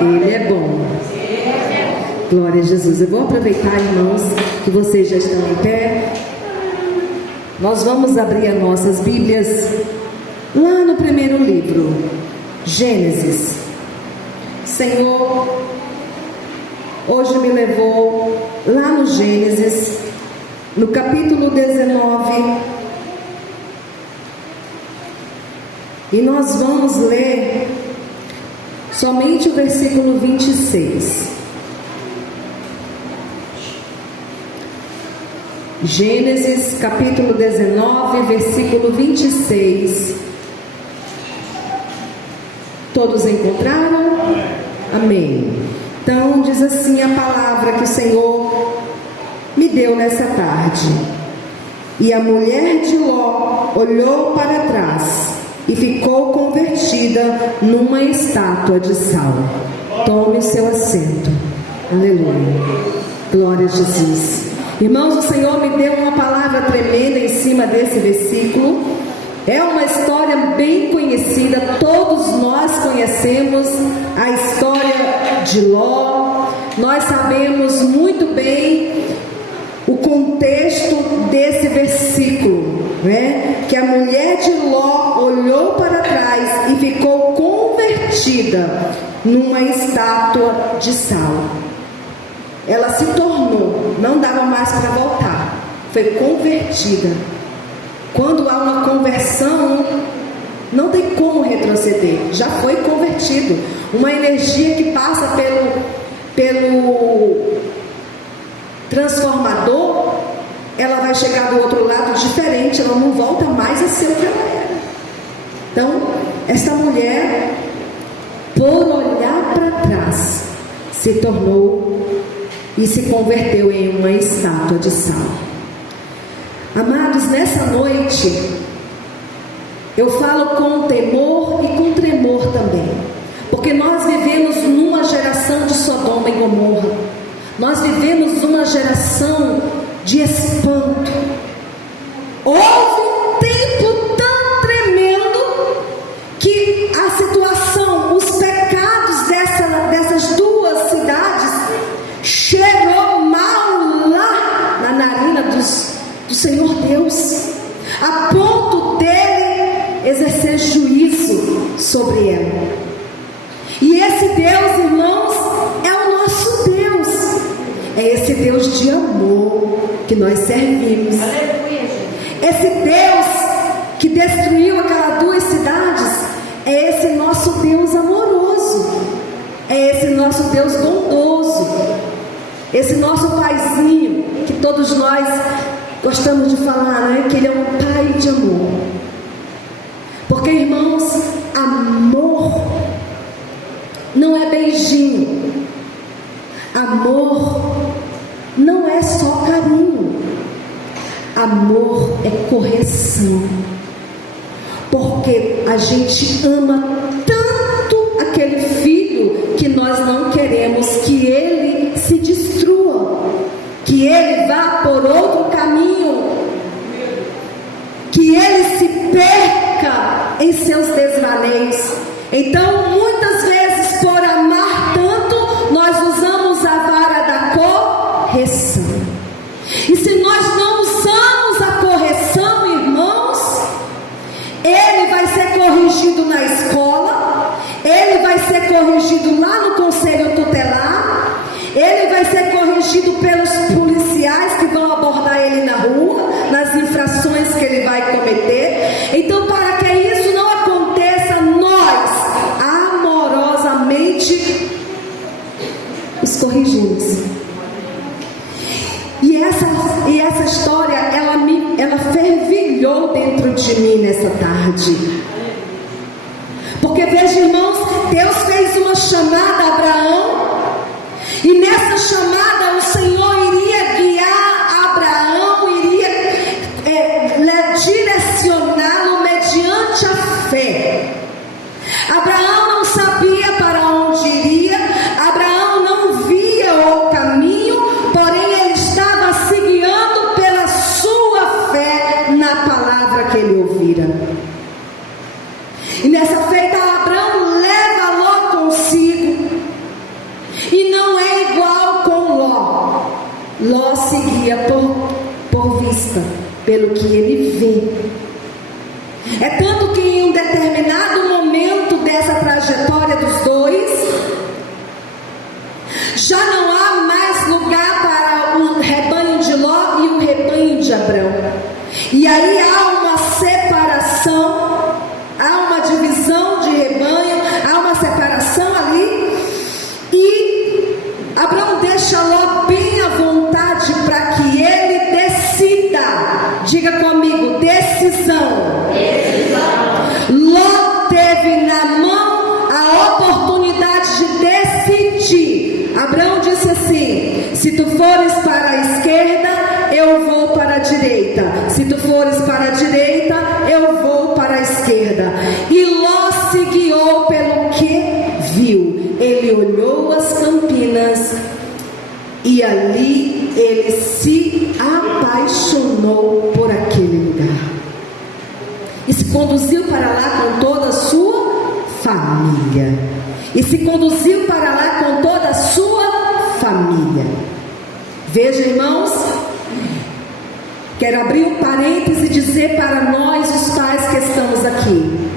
Ele é bom. Glória a Jesus. Eu vou aproveitar, irmãos, que vocês já estão em pé. Nós vamos abrir as nossas Bíblias lá no primeiro livro, Gênesis. Senhor, hoje me levou lá no Gênesis, no capítulo 19, e nós vamos ler somente o versículo 26. Gênesis capítulo 19, versículo 26. Todos encontraram? Amém. Então diz assim a palavra que o Senhor me deu nessa tarde. E a mulher de Ló olhou para trás e ficou convertida numa estátua de sal. Tome o seu assento. Aleluia. Glória a Jesus. Irmãos, o Senhor me deu uma palavra tremenda em cima desse versículo. É uma história bem conhecida. Todos nós conhecemos a história de Ló. Nós sabemos muito bem o contexto desse versículo, né? Que a mulher de Ló olhou para trás e ficou convertida numa estátua de sal. Ela se tornou, não dava mais para voltar, foi convertida. Quando há uma conversão, não tem como retroceder, já foi convertido. Uma energia que passa pelo transformador, ela vai chegar do outro lado diferente, ela não volta mais a ser o que ela era. Então, essa mulher, por olhar para trás, se tornou e se converteu em uma estátua de sal. Amados, nessa noite eu falo com temor e com tremor também, porque nós vivemos numa geração de Sodoma e Gomorra. Nós vivemos uma geração de espanto. Houve um tempo tão tremendo que a situação, os pecados dessas duas cidades cheirou mal lá na narina do Senhor Deus, a ponto dele exercer juízo sobre ela. E esse Deus, irmãos, é o nosso Deus. É esse Deus de amor que nós servimos. Esse Deus que destruiu aquelas duas cidades é esse nosso Deus amoroso. É esse nosso Deus bondoso. Esse nosso paizinho, que todos nós gostamos de falar, né? Que ele é um pai de amor. Porque, irmãos, amor não é beijinho. Amor não é só carinho. Amor é correção. Porque a gente ama tanto aquele filho que nós não queremos que ele se destrua, que ele vá por outro caminho, que ele se perca em seus desvaneios. Então, muitas vezes, por amar tanto, nós usamos a vara da correção. E se nós não usamos a correção, irmãos, ele vai ser corrigido na escola, ele vai ser corrigido lá no conselho tutelar, ele vai ser corrigido pelos policiais que vão abordar ele na rua, nas infrações que ele vai cometer. Então, para que isso não aconteça, nós amorosamente os corrigimos. E essa história, ela fervilhou dentro de mim nessa tarde. Porque veja, irmãos, Deus fez uma chamada a Abraão, e nessa chamada o Senhor iria guiar Abraão, iria direcioná-lo mediante a fé. Abraão não sabia para onde iria, Abraão não via o caminho, porém ele estava se guiando pela sua fé na palavra que ele ouvira. E nessa feita Abraão leva Ló consigo, Ló seguia por vista, pelo que ele vê. É tanto que em um determinado momento dessa trajetória dos dois, já não há mais lugar para o rebanho de Ló e o rebanho de Abrão. E aí há uma separação, há uma divisão de rebanho, há uma separação ali. E Abrão deixa Ló bem à vontade para que ele decida. Diga comigo, decisão. Ló teve na mão a oportunidade de decidir. Abrão disse assim: se tu fores para a esquerda, eu vou para a direita. Se tu fores para a direita, eu vou para a esquerda. E Ló se guiou pelo que viu. Ele olhou as campinas e ali ele se apaixonou por aquele lugar. E se conduziu para lá com toda a sua família. E se conduziu para lá com toda a sua família. Veja, irmãos, quero abrir um parêntese e dizer para nós, os pais que estamos aqui: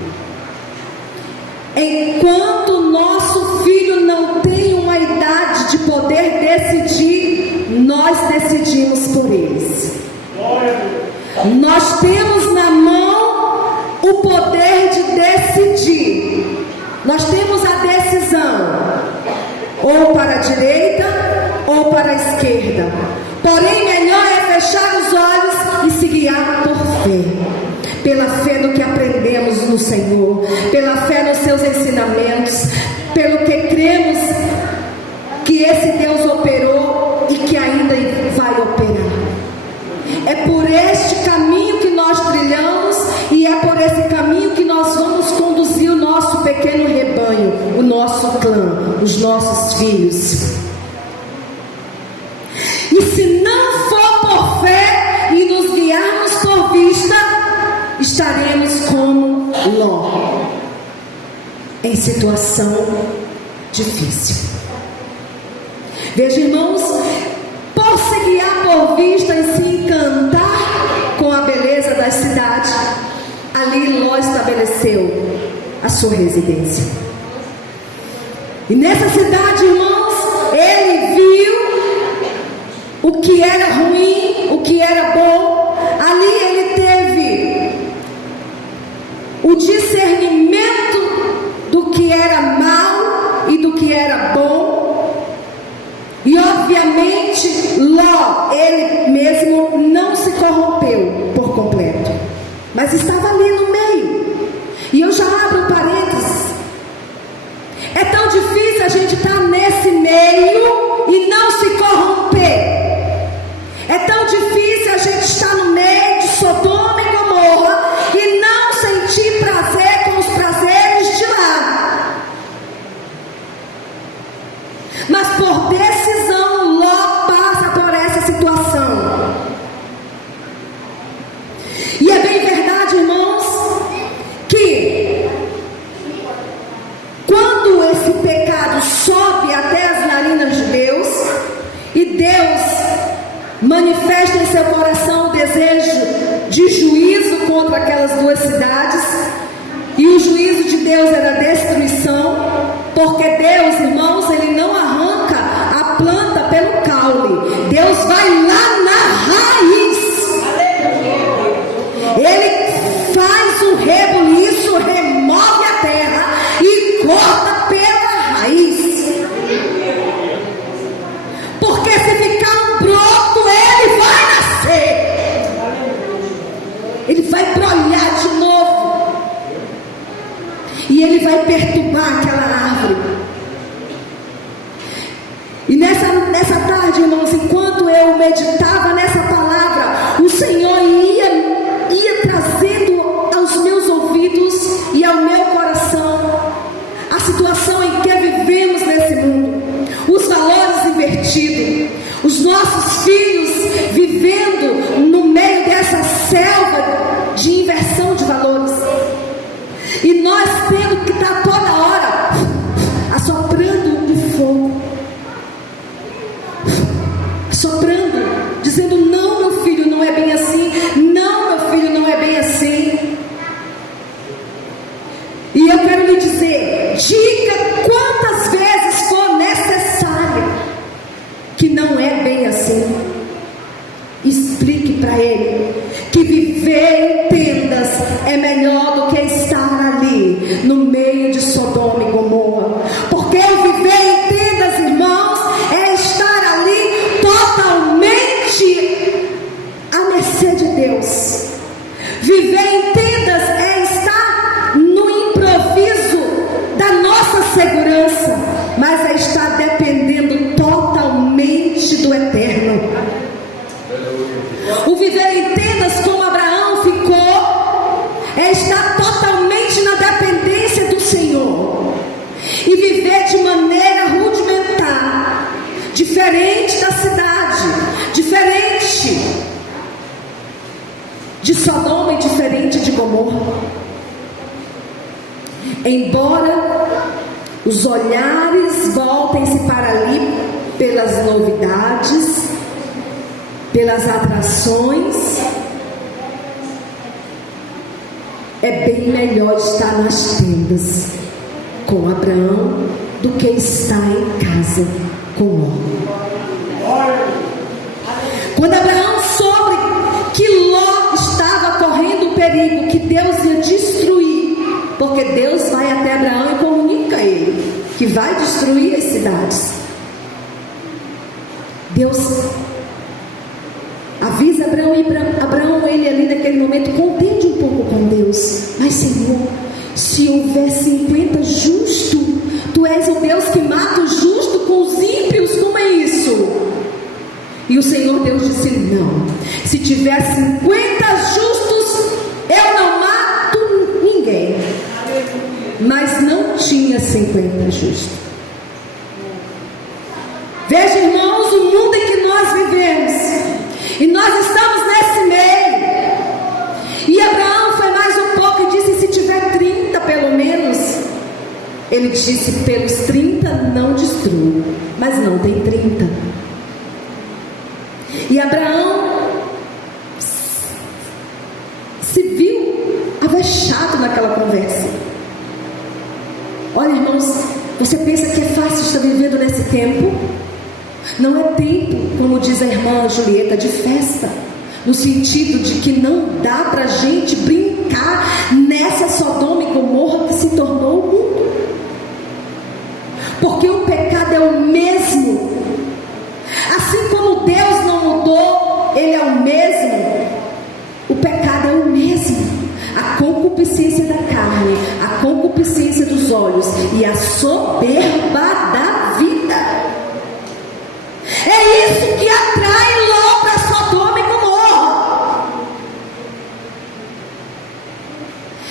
enquanto nosso filho não tem uma idade de poder decidir, nós decidimos por eles. Nós temos na mão o poder de decidir. Nós temos a decisão, ou para a direita ou para a esquerda. Porém, melhor é fechar os olhos e se guiar por fé, pela fé no que aprendemos no Senhor, pela fé nos seus ensinamentos, pelo que cremos que esse Deus operou e que ainda vai operar. É por este caminho que nós trilhamos e é por esse caminho que nós vamos conduzir o nosso pequeno rebanho, o nosso clã, os nossos filhos. E se não for por fé e nos guiarmos por vista, estaremos como Ló, em situação difícil. Veja, irmãos, por se guiar por vista e se encantar com a beleza da cidade, ali Ló estabeleceu a sua residência. E nessa cidade, irmãos, ele viu o que era ruim, o que era bom. Ali ele teve o discernimento do que era mal e do que era bom. E obviamente Ló, ele mesmo não se corrompeu por completo, mas estava ali no meio. E eu já abro parênteses. É tão difícil a gente estar nesse meio e não se corromper. É tão difícil a gente estar no meio de Sodoma e Gomorra e não sentir prazer com os prazeres de lá. Mas por decisão, Ló passa por essa situação. E é bem verdade, irmãos, que quando esse pecado sobe até as narinas de Deus, e Deus manifesta em seu coração o desejo de juízo contra aquelas duas cidades, e o juízo de Deus era destruição, porque Deus, irmãos, ele não arranca a planta pelo caule. Deus vai lá na raiz. Ele faz um rebuliço, remove a terra e corta pela raiz. Porque se ficar um broto, ele vai nascer. Ele vai brolhar de novo. E ele vai perturbar aquela árvore. E nessa tarde, irmãos, enquanto eu meditava nessa palavra, o Senhor ia trazendo aos meus ouvidos e ao meu coração a situação em que vivemos nesse mundo, os valores invertidos, os nossos filhos vivendo no meio dessa selva de inversão de valores, e nós tendo que estar toda hora assoprando o fogo, assoprando diferente da cidade, diferente de Sodoma e diferente de Gomorra. Embora os olhares voltem-se para ali pelas novidades, pelas atrações, é bem melhor estar nas tendas com Abraão do que estar em casa com Ló. Quando Abraão soube que Ló estava correndo o perigo, que Deus ia destruir, porque Deus vai até Abraão e comunica a ele que vai destruir as cidades. Deus avisa Abraão, e Abraão, ele ali naquele momento contende um pouco com Deus. Mas Senhor, se houver 50 justos, Tu és o Deus que mata o justo com os ímpios, como é isso? E o Senhor Deus disse: não, se tiver 50 justos, eu não mato ninguém. Mas não tinha 50 justos. Veja, irmãos, o mundo em que nós vivemos, e nós estamos nesse meio. E Abraão foi mais um pouco e disse: se tiver 30 pelo menos. Ele disse: pelos 30 não destruo. Mas não tem 30. E Abraão se viu avexado naquela conversa. Olha, irmãos, você pensa que é fácil estar vivendo nesse tempo? Não é tempo, como diz a irmã Julieta, de festa, no sentido de que não dá pra gente brincar nessa Sodoma e Gomorra que se tornou o mundo, porque o pecado é o mesmo. Assim como Deus não mudou, Ele é o mesmo. O pecado é o mesmo. A concupiscência da carne, a concupiscência dos olhos e a soberba da vida. É isso que atrai Ló para Sodoma e Gomorra.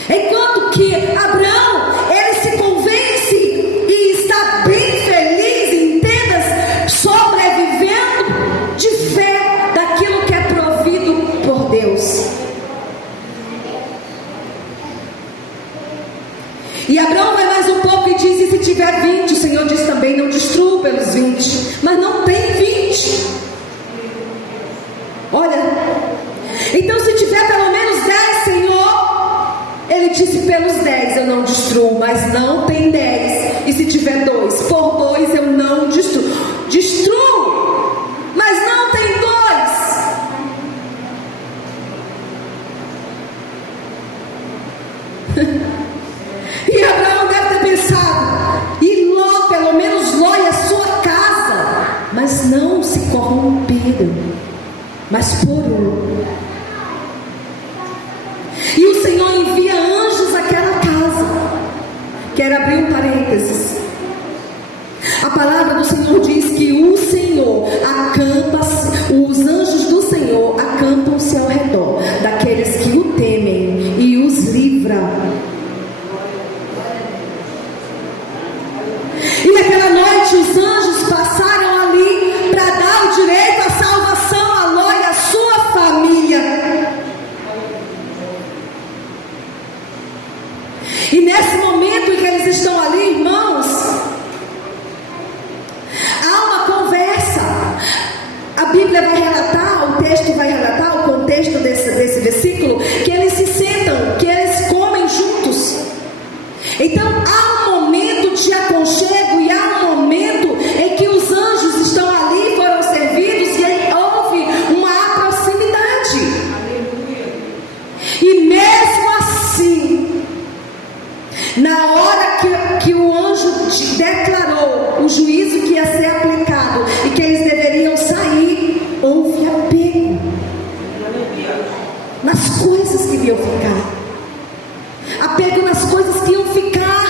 Enquanto que Abraão, ele se convence e está bem feliz em tendas, sobrevivendo de fé daquilo que é provido por Deus. E Abraão vai mais um pouco e diz: e se tiver 20, o Senhor diz também: não destrua pelos 20. Mas não tem 20. Olha, então se tiver pelo menos 10, Senhor, Ele disse: pelos 10 eu não destruo. Mas não tem 10. E se tiver 2, por 2 eu não destruo. Destruo, mas não tem 2. E Abraão deve ter pensado: e Ló, pelo menos Ló e a sua casa. Mas não se corromperam, mas por um. E o Senhor envia anjos àquela casa. Quero abrir um parênteses. A palavra do Senhor diz que o Senhor acampa, os anjos do Senhor acampam-se ao redor daqueles que o temem e os livra. E naquela noite os anjos passaram ali para dar o direito à salvação a Ló e a sua família. E nesse momento em que eles estão ali, irmãos, há uma conversa. A Bíblia vai relatar, o texto vai relatar, o contexto desse versículo, que eles se sentam, que eles comem juntos. Então há um momento de aconchego e há um momento em que os anjos estão ali, foram servidos e aí houve uma proximidade. E mesmo assim, na hora que o anjo declarou o juízo que ia ser aplicado e que eles deveriam sair, houve apego nas coisas que iam ficar. Apego nas coisas que iam ficar.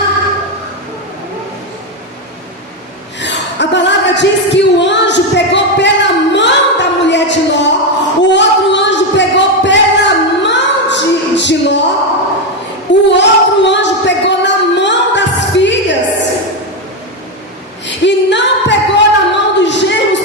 A palavra diz que o anjo pegou pela mão da mulher de Ló, o outro anjo pegou pela mão de Ló, o outro anjo pegou na mão das filhas, e não pegou na mão dos genros,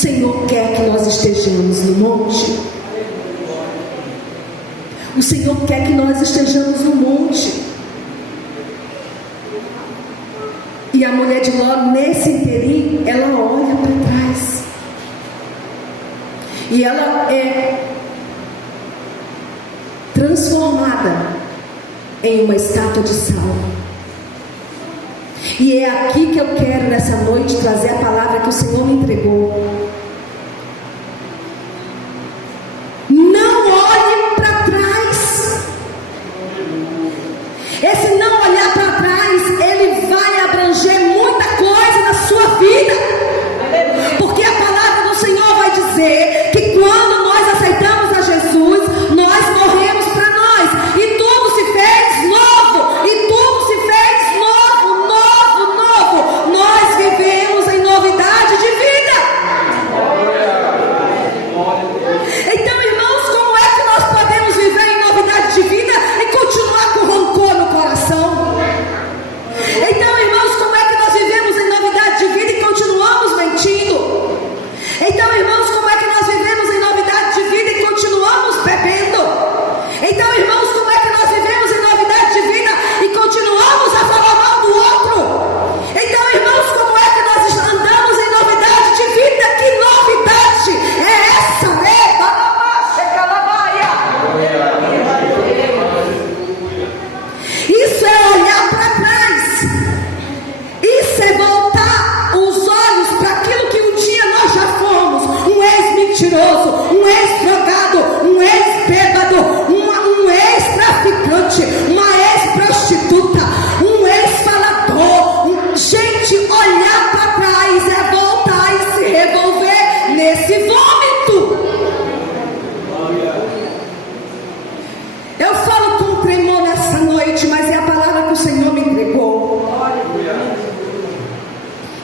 Senhor quer que nós estejamos no monte. O Senhor quer que nós estejamos no monte. E a mulher de Ló, nesse interim, ela olha para trás. E ela é transformada em uma estátua de sal. E é aqui que eu quero nessa noite trazer a palavra que o Senhor me entregou. Não olhe para trás. Esse não olhar para trás, ele vai abranger muita coisa na sua vida. Porque a palavra do Senhor vai dizer que quando nós aceitamos a Jesus, nós morremos para nós. E tudo se fez novo. E tudo se fez novo, novo, novo. Nós vivemos em novidade de vida. Então, irmãos, como é que nós podemos viver em novidade de vida e continuar com rancor no coração? Então, irmãos, como é que nós vivemos em novidade de vida e continuamos mentindo? Então, irmãos, como é que nós vivemos em novidade de vida e continuamos bebendo? Então, irmãos, como é que nós vivemos em novidade de vida e continuamos a falar mal do outro? Então, irmãos, como é que nós andamos em novidade de vida? Que novidade é essa, né? Isso é olhar para trás. Isso é voltar os olhos para aquilo que um dia nós já fomos. Um ex-mentiroso, um ex-drogado, um ex-bêbado, um ex-traficante, uma ex-prostituta, um ex-falador. Gente, olhar para trás é voltar e se revolver nesse vômito. Eu falo com tremor nessa noite, mas é a palavra que o Senhor me entregou.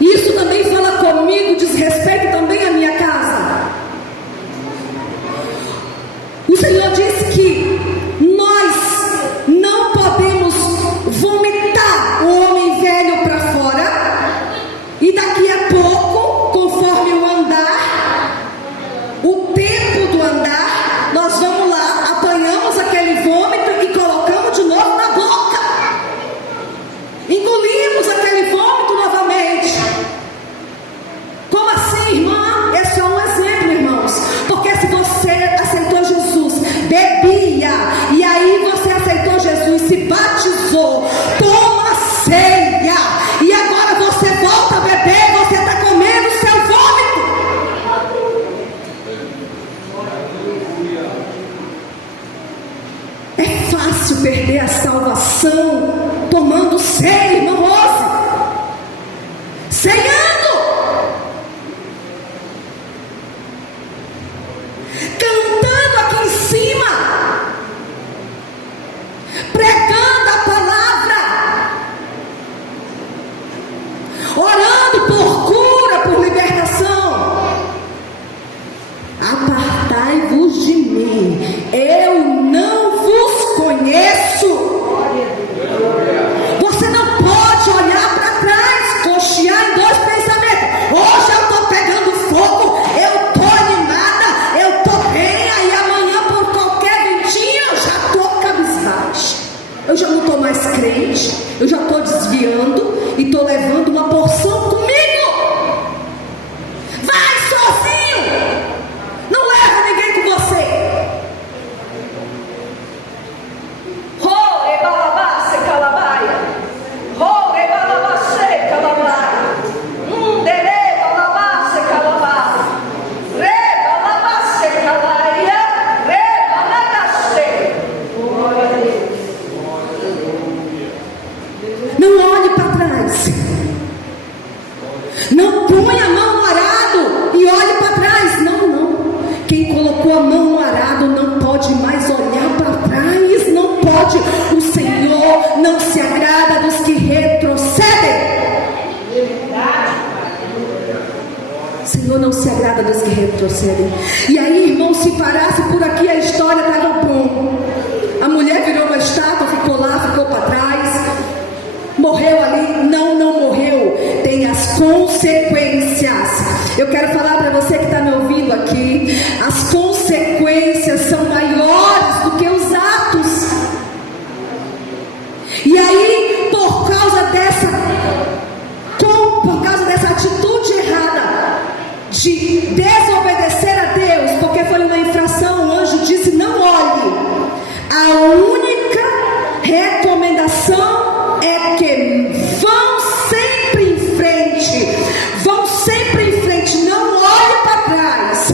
Isso também fala comigo, diz respeito também à minha casa. O Senhor diz que nós não podemos vomitar o homem velho para fora, e daqui a pouco, conforme o andar, o tempo do andar, nós vamos lá, apanhamos aquele vômito e colocamos de novo na boca, engolimos aquele vômito novamente. Como assim, irmã? É só um exemplo, irmãos. Porque se você aceitou Jesus, bebia, e aí você aceitou Jesus, se batizou, toma ceia, e agora você volta a beber, você está comendo o seu vômito. É fácil perder a salvação tomando ceia, irmão Rose, ceando, cantando aqui em cima, pregando a palavra, orando por cura, por libertação. Apartai-vos de mim, eu não vos conheço. Você não pode olhar para trás, cochear em dois pensamentos. Hoje eu estou pegando fogo, eu estou animada, eu estou bem, aí amanhã por qualquer ventinho eu já estou cabisbaixa. Eu já não estou mais crente, eu já estou desviando e estou levando uma porção comigo. Vai sozinho, não leva ninguém com você. Não olhe para trás. Não põe a mão no arado e olhe para trás. Não, não. Quem colocou a mão no arado não pode mais olhar para trás. Não pode. O Senhor não se agrada dos que retrocedem. O Senhor não se agrada dos que retrocedem. E aí, irmão, se parasse por aqui, a história estava bom. A mulher virou uma estátua, ficou lá, ficou para trás. Morreu ali? Não, não morreu. Tem as consequências. Eu quero falar para você que está me ouvindo aqui, as consequências são maiores do que os atos. E aí, por causa dessa atitude errada de desobedecer a Deus, porque foi uma infração, o anjo disse: não olhe. A única recomendação é que vão sempre em frente, não olhe para trás.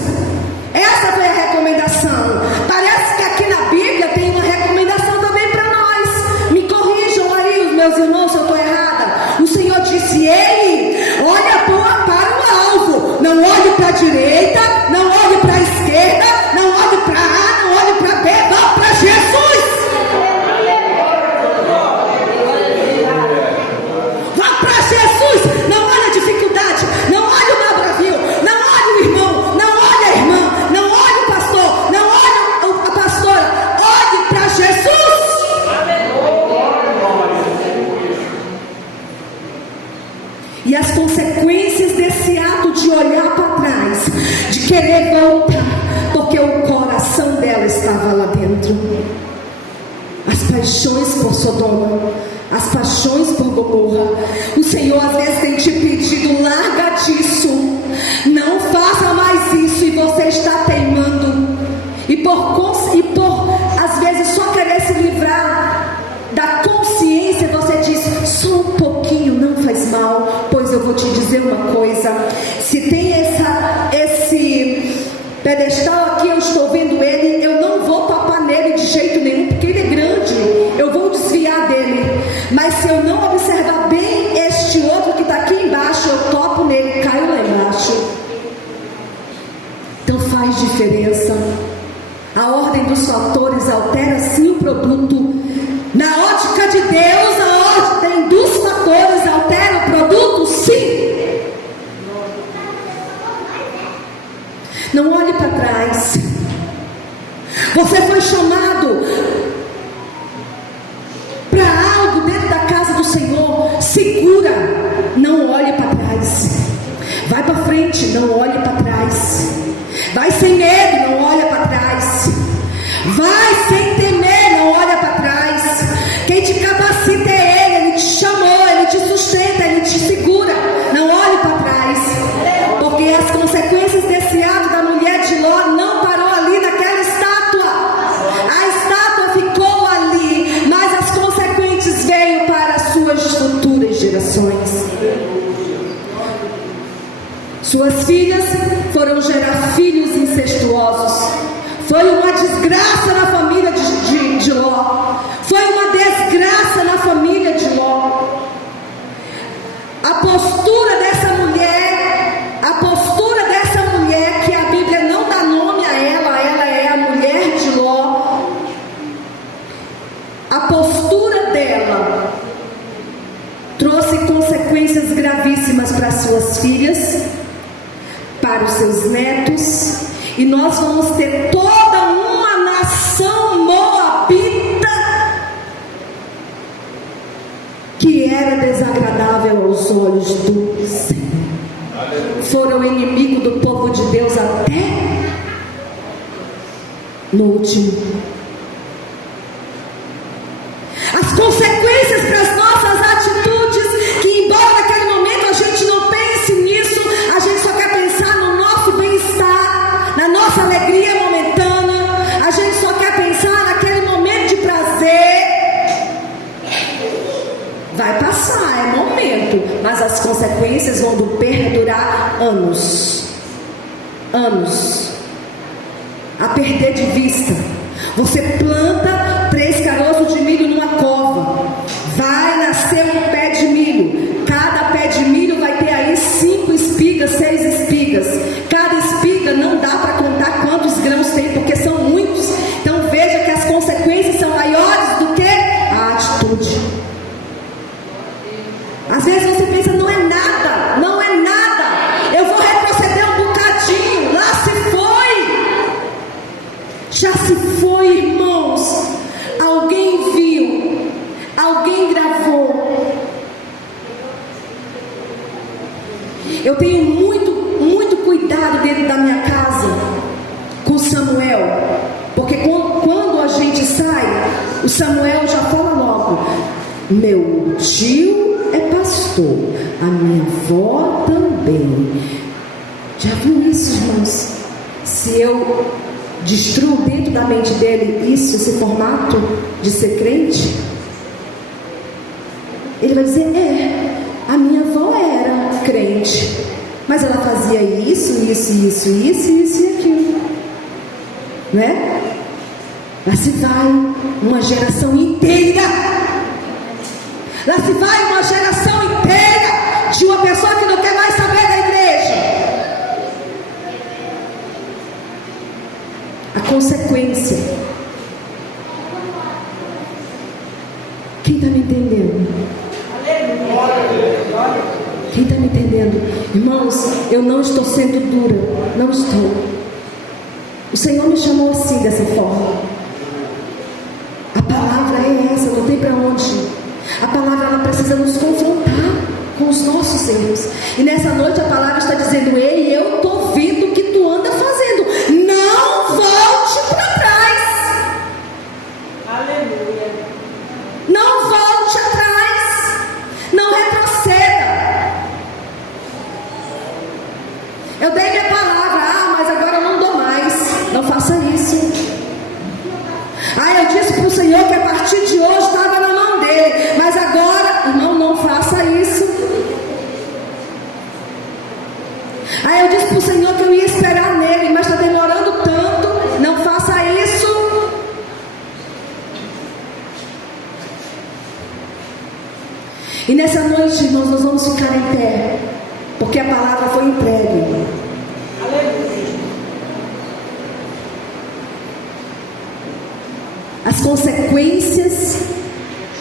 Essa foi a recomendação. Parece que aqui na Bíblia tem uma recomendação também para nós. Me corrijam aí, os meus irmãos, se eu estou errada. O Senhor disse: ei, olha para o alvo, não olhe para a direita, não olhe para a esquerda, não olhe para A, não olhe para B, vá para Jesus. Vá para Jesus, não olhe a dificuldade, não olhe o meu bravio, não olhe o irmão, não olhe a irmã, não olhe o pastor, não olhe a pastora, olhe para Jesus. E as consequências desse ato de olhar para trás, de querer voltar, porque o coração dela estava lá dentro. As paixões por Sodoma, as paixões por Gomorra. O Senhor às vezes tem te pedido: larga disso, não faça mais isso, e você está teimando. E por às vezes só querer se livrar da consciência, você diz: só um pouquinho, não faz mal. Pois eu vou te dizer uma coisa: se tem esse pedestal aqui, eu estou vendo ele, eu não vou topar nele de jeito nenhum, porque ele é grande, eu vou desviar dele. Mas se eu não observar bem este outro que está aqui embaixo, eu topo nele, caio lá embaixo. Então faz diferença. A ordem dos fatores altera sim o produto. Na ótica de Deus, a ordem dos fatores altera o produto, sim. Não olhe para trás. Você foi chamado para algo dentro da casa do Senhor. Segura, não olhe para trás. Vai para frente, não olhe para trás. Vai sem medo, não olha para trás. Vai sem temer, não olha para trás. Quem te capacita é Ele te chamou, Ele te sustenta, Ele te segura. Não olhe para trás, porque as consequências desse ato da mulher de Ló não parou ali naquela estátua. A estátua ficou ali, mas as consequências veio para as suas futuras gerações. Suas filhas foram gerar filhos incestuosos. Foi uma desgraça na família de Ló. Foi uma desgraça na família de Ló. A postura dessa mulher, que a Bíblia não dá nome a ela é a mulher de Ló. A postura dela trouxe consequências gravíssimas para suas filhas, para os seus netos, e nós vamos ter toda uma nação moabita que era desagradável aos olhos do Senhor. Foram inimigos do povo de Deus até no último. As consequências para as nossas atitudes, que embora naquele momento a gente não pense nisso, a gente só quer pensar no nosso bem-estar, na nossa alegria momentânea, a gente só quer pensar naquele momento de prazer. Vai passar, é momento, mas as consequências vão perdurar anos. A perder de vista. Você planta 3 caroços de milho numa cova, vai nascer um pé de milho. Cada pé de milho vai ter aí 5 espigas, 6 espigas. Cada espiga não dá para contar quantos grãos tem, porque são muitos. Então veja que as consequências são maiores do que a atitude. Às vezes você pensa: não é nada, não é nada, eu vou retroceder um bocadinho. Lá se foi, já se foi, irmãos. Alguém viu, alguém gravou. Eu tenho muito Samuel, porque quando a gente sai, o Samuel já fala logo: meu tio é pastor, a minha avó também. Já viu isso, irmãos? Se eu destruo dentro da mente dele esse formato de ser crente, ele vai dizer: a minha avó era crente, mas ela fazia isso e aquilo, né? Lá se vai uma geração inteira. Lá se vai uma geração inteira de uma pessoa que não quer mais saber da igreja. A consequência. Quem está me entendendo? Quem está me entendendo? Irmãos, eu não estou sendo dura. Não estou. O Senhor me chamou assim, dessa forma. A palavra é essa, não tem para onde ir. A palavra, ela precisa nos confrontar com os nossos erros. E nessa noite a palavra está dizendo: ei, eu estou vendo o que tu anda fazendo. Não volte para trás. Aleluia. Não volte atrás. Não retroceda. Eu dei minha palavra, mas agora eu não dou mais. Não faça isso. Eu disse para o Senhor que a partir de hoje estava na mão dele, mas agora, irmão, não faça isso. Eu disse para o Senhor que eu ia esperar nele, mas está demorando tanto. Não faça isso. E nessa noite, irmãos, nós vamos ficar em pé, porque a palavra foi entregue. As consequências